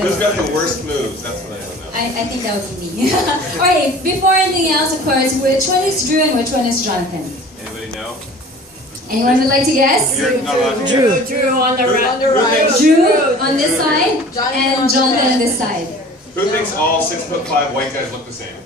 Who's got the worst moves? That's what I want to know. I think that would be me. Alright, before anything else, of course, which one is Drew and which one is Jonathan? Anybody know? Anyone would like to guess? You're not allowed to guess. Drew on the right. Drew on this side and Jonathan on this side. Who thinks all 6'5" white guys look the same?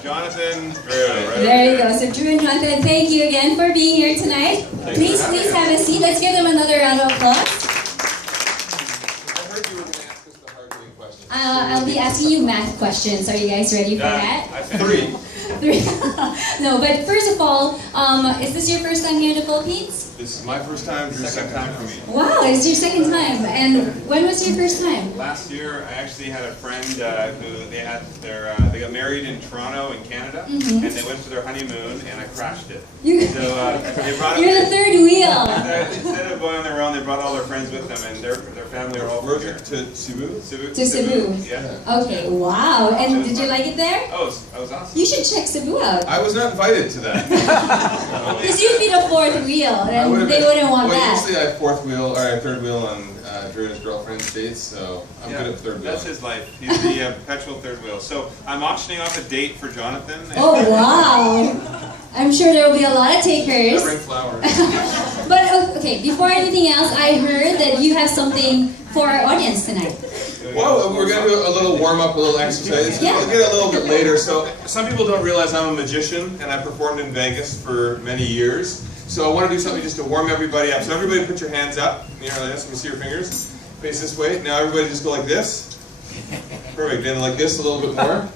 Jonathan, Drew, right? There you go. So Drew and Jonathan, thank you again for being here tonight. Please have a seat. Let's give them another round of applause. I heard you were going to ask us the hard-hitting questions. I'll be asking you math questions. Are you guys ready for that? I think 3. No, but first of all, is this your first time here in the Philippines? This is my first time, Drew's second time for me. Wow, it's your second time. And when was your first time? Last year, I actually had a friend who they got married in Toronto in Canada, and they went for their honeymoon, and I crashed it. So they brought You're the third wheel. Instead of going on their own, they brought all their friends with them, and their family are all over here. To Cebu? To Cebu. Yeah. Okay, wow. And did you like it there? Oh, that was awesome. You should check Cebu out. I was not invited to that. Because you'd be the fourth wheel, and they wouldn't want that. Usually I have third wheel on Drew and his girlfriend's dates, so I'm good at third wheel. That's his life. He's the perpetual third wheel. So I'm auctioning off a date for Jonathan. Oh, wow. I'm sure there will be a lot of takers. I bring flowers. But, okay, before anything else, I heard that you have something for our audience tonight. Well, we're going to do a little warm-up, a little exercise. Yeah. We'll get it a little bit later. So some people don't realize I'm a magician, and I performed in Vegas for many years. So I want to do something just to warm everybody up. So everybody put your hands up. Like this. Let me see your fingers. Face this way. Now everybody just go like this. Perfect. And like this a little bit more.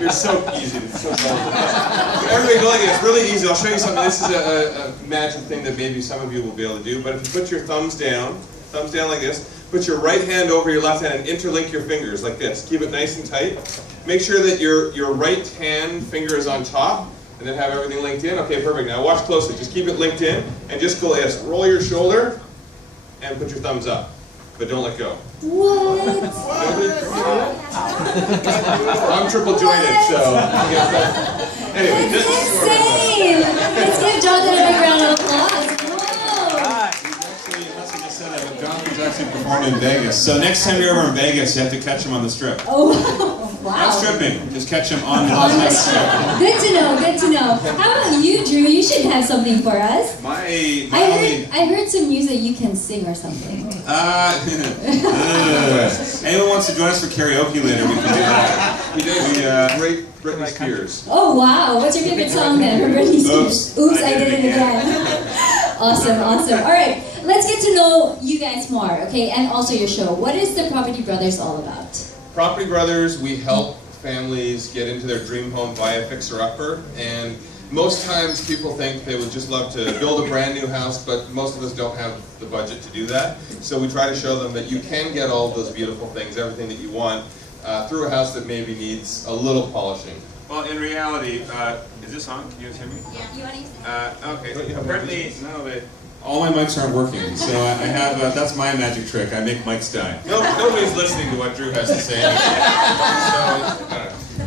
You're so easy. So everybody go like this. It's really easy. I'll show you something. This is a magic thing that maybe some of you will be able to do. But if you put your thumbs down like this, put your right hand over your left hand and interlink your fingers like this. Keep it nice and tight. Make sure that your right hand finger is on top. And then have everything linked in. Okay, perfect. Now watch closely. Just keep it linked in, and just go like this. Roll your shoulder, and put your thumbs up, but don't let go. What? I'm triple jointed, so I guess that. Anyway, this is Insane! Let's give Jonathan a big round of applause. Jonathan's actually performed in Vegas. So next time you're ever in Vegas, you have to catch him on the strip. Oh, wow. Not stripping, just catch him on the strip. Good to know, good to know. How about you, Drew? You should have something for us. I heard some news that you can sing or something. Anyone wants to join us for karaoke later, we can do that. We did great Britney Spears. Oh, wow. What's your favorite song then for Britney Spears? Oops, I did it again. Awesome, awesome. All right, let's get to know you guys more, okay, and also your show. What is the Property Brothers all about? Property Brothers, we help families get into their dream home via fixer-upper, and most times people think they would just love to build a brand new house, but most of us don't have the budget to do that. So we try to show them that you can get all those beautiful things, everything that you want, through a house that maybe needs a little polishing. Well, in reality, is this on? Can you guys hear me? Yeah, you want to use it? Okay. Apparently, all my mics aren't working, so I have, that's my magic trick. I make mics die. Nobody's listening to what Drew has to say. So,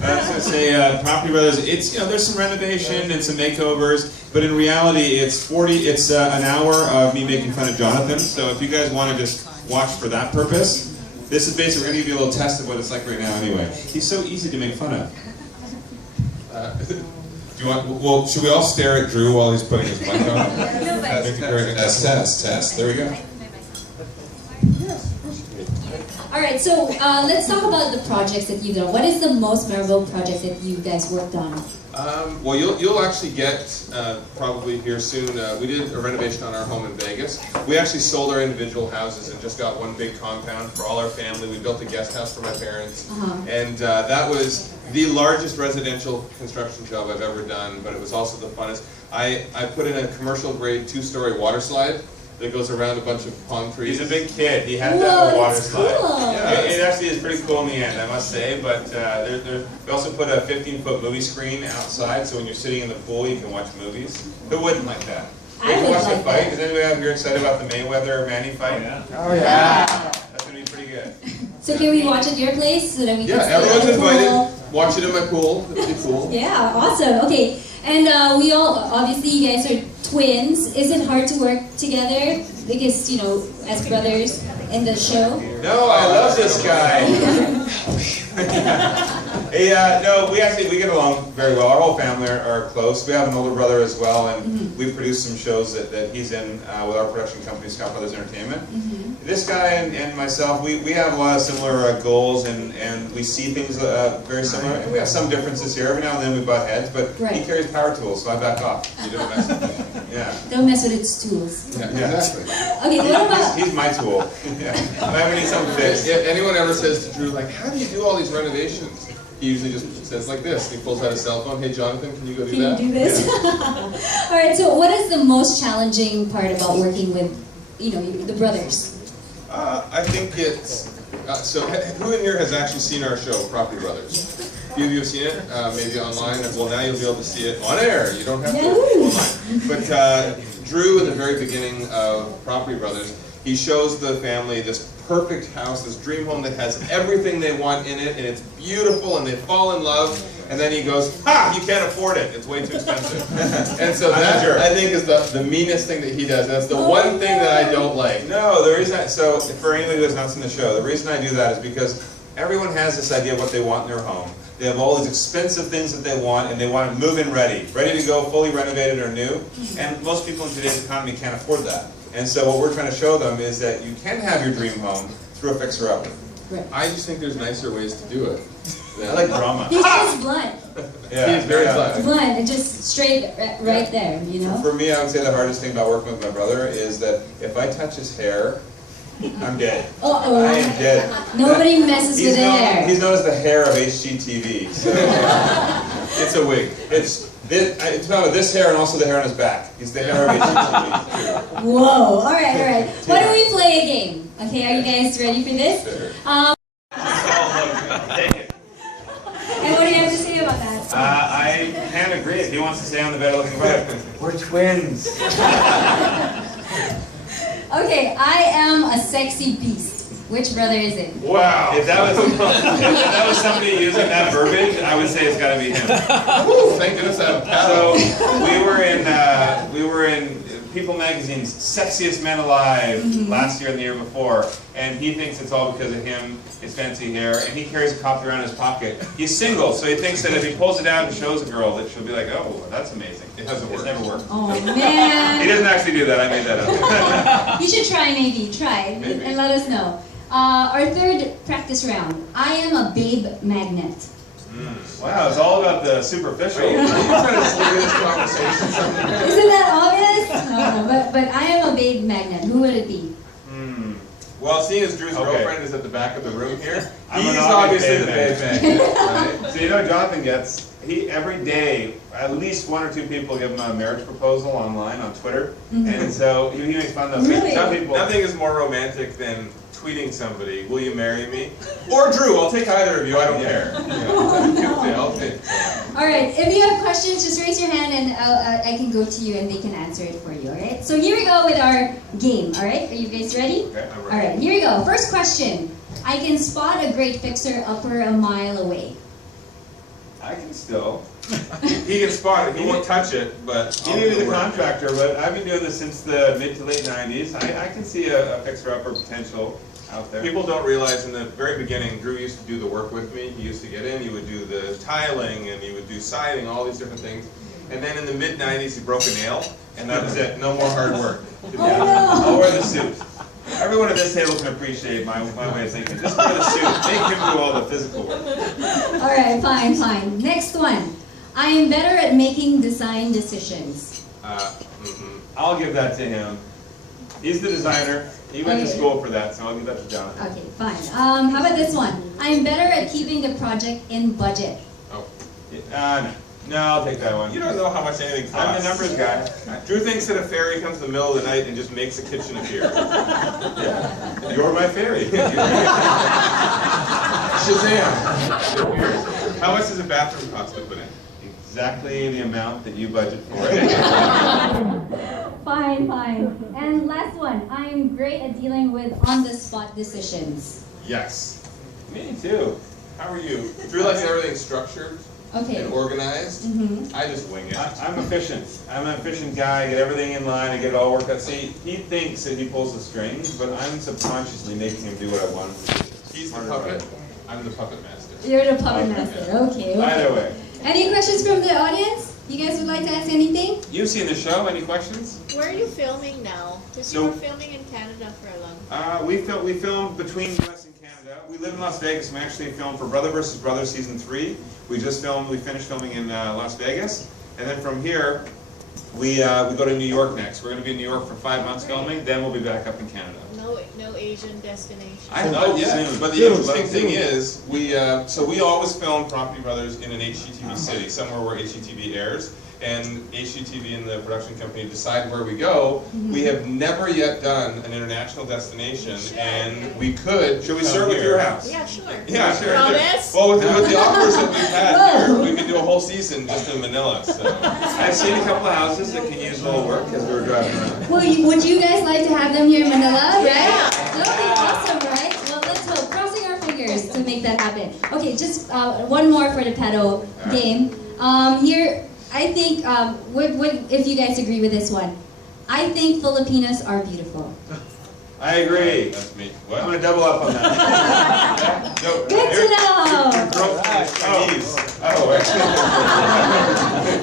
I was going to say, Property Brothers, it's, there's some renovation and some makeovers, but in reality, it's an hour of me making fun of Jonathan, so if you guys want to just watch for that purpose, this is basically, we're going to give you a little test of what it's like right now anyway. He's so easy to make fun of. Do you want? Well, should we all stare at Drew while he's putting his mic on? Test. There we go. All right, so let's talk about the projects that you've done. What is the most memorable project that you guys worked on? Well, you'll actually get, probably here soon, we did a renovation on our home in Vegas. We actually sold our individual houses and just got one big compound for all our family. We built a guest house for my parents. And that was the largest residential construction job I've ever done, but it was also the funnest. I put in a commercial grade 2-story water slide that goes around a bunch of palm trees. He's a big kid. He had to have a water slide. Cool. Yeah, it actually is pretty cool in the end, I must say. But we also put a 15-foot movie screen outside, so when you're sitting in the pool, you can watch movies. Who wouldn't like that? I would watch like the fight? that. Is anybody out here excited about the Mayweather-Manny fight? Yeah. Oh yeah. That's gonna be pretty good. So can we watch at your place so that we can Yeah, stay at everyone's the invited. pool? Watch it in my pool. It'll be cool. Yeah, awesome. Okay, and we all, obviously you guys are twins. Is it hard to work together? Because, you know, as brothers in the show? No, I love this guy. Hey, no, we get along very well. Our whole family are close. We have an older brother as well, and we produce some shows that he's in with our production company, Scott Brothers Entertainment. This guy and myself, we have a lot of similar goals, and we see things very similar. And we have some differences here. Every now and then we butt heads, but he carries power tools, so I back off. You don't mess with him. Yeah. Don't mess with its tools. Yeah, exactly. Okay, what about... He's my tool. Yeah. If I ever need something fixed. If anyone ever says to Drew, like, how do you do all these renovations? He usually just says like this. He pulls out his cell phone. Hey, Jonathan, can you go do that? Can you do this? All right. So, what is the most challenging part about working with, you know, the brothers? I think it's so. Who in here has actually seen our show, Property Brothers? A few of you have seen it, maybe online. Well, now you'll be able to see it on air. You don't have to online. But Drew, at the very beginning of Property Brothers, he shows the family this perfect house, this dream home that has everything they want in it, and it's beautiful, and they fall in love, and then he goes, ha, you can't afford it, it's way too expensive. And so that, I think, is the meanest thing that he does, and that's the one thing that I don't like. No, the reason so for anybody who has not seen the show, the reason I do that is because everyone has this idea of what they want in their home. They have all these expensive things that they want, and they want it move-in ready to go, fully renovated or new, and most people in today's economy can't afford that. And so what we're trying to show them is that you can have your dream home through a fixer-upper. Right. I just think there's nicer ways to do it. I like drama. He's just blunt. Yeah, he's very blunt. Blunt, and just straight right there, you know? For me, I would say the hardest thing about working with my brother is that if I touch his hair, I'm dead. Uh-oh. I am dead. Nobody messes with the hair. He's known as the hair of HGTV. So it's a wig. It's about this hair and also the hair on his back. He's the hair of HGTV. Whoa. All right. Why don't we play a game? Okay, are you guys ready for this? Sure. And what do you have to say about that? I can't agree. If he wants to stay on the bed looking right, we're twins. Okay, I am a sexy beast. Which brother is it? Wow. If that was somebody using that verbiage, I would say it's got to be him. Woo, thank goodness I have a paddle. So we were in People Magazine's Sexiest Men Alive last year and the year before, and he thinks it's all because of him, his fancy hair, and he carries a copy around his pocket. He's single, so he thinks that if he pulls it out and shows a girl, that she'll be like, oh, that's amazing. It doesn't work. It's never worked. Oh man. He doesn't actually do that. I made that up. You should try maybe. Try Maybe. and let us know. Our third practice round. I am a babe magnet. Wow, it's all about the superficial. Are you trying to steer this conversation something? Isn't that obvious? No, but I am a babe magnet. Who would it be? Well, seeing as Drew's Girlfriend is at the back of the room here. I'm He's an obviously the babe babe magnet. magnet. Right? So you know Jonathan gets, every day, at least one or two people give him a marriage proposal online on Twitter. And so he makes fun of those. Really? Some people, nothing is more romantic than tweeting somebody, will you marry me? Or Drew, I'll take either of you, I don't care. I'll take. All right. If you have questions, just raise your hand and I can go to you and they can answer it for you. All right. So here we go with our game. All right. Are you guys ready? Okay, I'm ready. All right. Here we go. First question. I can spot a great fixer-upper a mile away. I can still. He can spot it, he won't touch it, but he may be the contractor, but I've been doing this since the mid to late 90s. I can see a fixer-upper potential out there. People don't realize in the very beginning, Drew used to do the work with me. He used to get in, he would do the tiling, and he would do siding, all these different things. And then in the mid 90s, he broke a nail, and that was it. No more hard work. I'll wear the suit. Everyone at this table can appreciate my way of thinking. Just wear the suit. Make him do all the physical work. All right, fine. Next one. I am better at making design decisions. I'll give that to him. He's the designer. He went to school for that, so I'll give that to Jonathan. Okay, fine. How about this one? I am better at keeping the project in budget. Oh. No, I'll take that one. You don't know how much anything costs. I'm the numbers guy. Drew thinks that a fairy comes in the middle of the night and just makes a kitchen appear. Yeah. You're my fairy. Shazam. How much does a bathroom cost to put in? Exactly the amount that you budget for it. Fine. And last one. I am great at dealing with on-the-spot decisions. Yes. Me too. How are you? Drew likes everything structured. Okay. and organized. Mhm. I just wing it. I'm efficient. I'm an efficient guy. I get everything in line. I get it all worked out. See, he thinks that he pulls the strings, but I'm subconsciously making him do what I want him to do. He's the puppet. I'm the puppet master. You're the puppet master. Okay. Either way. Any questions from the audience? You guys would like to ask anything? You've seen the show. Any questions? Where are you filming now? Because you So- were filming in Canada for a long time. We film between U.S. and Canada. We live in Las Vegas. We actually filmed for Brother vs. Brother season 3. We finished filming in Las Vegas, and then from here, we go to New York next. We're going to be in New York for 5 months filming. Then we'll be back up in Canada. No Asian destination. I Not hope yet. soon. But the interesting thing is, we always film Property Brothers in an HGTV city, somewhere where HGTV airs, and HGTV and the production company decide where we go. We have never yet done an international destination, and we could. Should we come start with here. your house? Yeah, sure. Yeah, sure. Promise? Well, with the offers that we've had here, we could do a whole season just in Manila. So I've seen a couple of houses that can use a little work as we were driving around. Well, would you guys like to have them here in Manila, right? Yeah. That would be awesome, right? Well, let's hope. Crossing our fingers to make that happen. Okay, just one more for the pedo game. Here, I think, if you guys agree with this one, I think Filipinos are beautiful. I agree. That's me. I'm What? going to double up on that. No, Good to know! Broke my Chinese.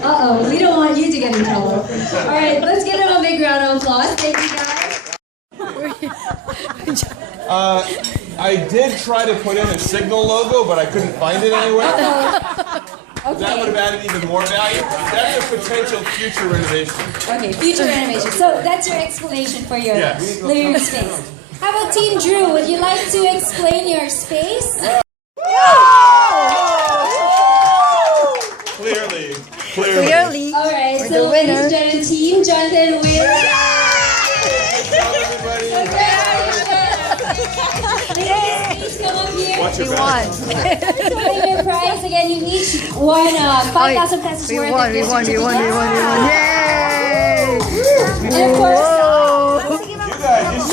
Uh-oh, we don't want you to get in trouble. All right, let's give them a big round of applause. Thank you, guys. I did try to put in a Signal logo, but I couldn't find it anywhere. That would have added even more value. That's a potential future renovation. Okay, future renovation. So that's your explanation for your Yes. living room space. How about Team Drew? Would you like to explain your space? Clearly. All right, We're so the winner. ladies and gentlemen, Team Jonathan wins. Everybody. Ladies, please come up here. What's your We best? won. Claim your prize. Again, you each won 5,000 pesos We worth won, of we gift won, we won, we certificates. won, we won. Yay! And of course,